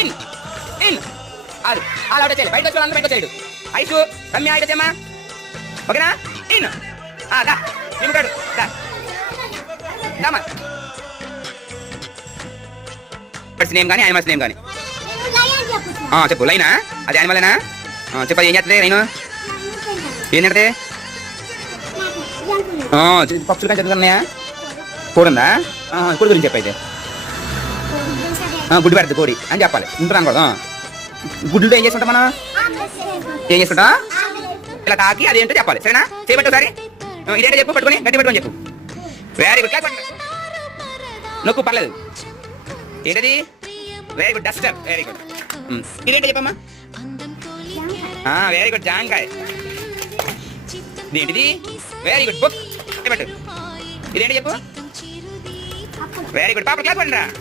In in ఆడు all out చేయాలి. బయటకు వచ్చి అందరూ బయటకు వచ్చాడు. ఐసు రమ్య అయితే అమ్మా ఓకేనా. ఇన్ దా నిమ్మకాడు దామా బర్డ్స్ నేమ్ కానీ యానిమల్స్ నేమ్ కానీ చెప్పు. లైనా అది యానిమలేనా చెప్పు. ఏం చేస్తుంది లైను? ఏం తింటది? పక్షులు కానీ చదువుకున్నాయా? కోడుందా? కోడి గురించి చెప్పైతే గుడ్డు పెడుతుంది కోడి అని చెప్పాలి. ఉంటున్నాను కూడా గుడ్లతో ఏం చేసుకుంటాం మనం? ఏం చేసుకుంటాం? ఇలా తాకి అదేంటో చెప్పాలి. సరేనా? చేయబట్టు ఒకసారి ఇదేంటో చెప్పు. పట్టుకొని గట్టి పట్టుకొని చెప్పు. Very good. క్లాస్ నొక్కు పర్లేదు. ఏంటది? Very good duster. Very good. ఇదేంటో చెప్పమ్మా. వెరీ గుడ్ జాంకాయ్. ఇదేంటిది? Very good book. పెట్టు. ఇదేంటి చెప్పు. వెరీ గుడ్ పాప క్లాస్ పడండి రా.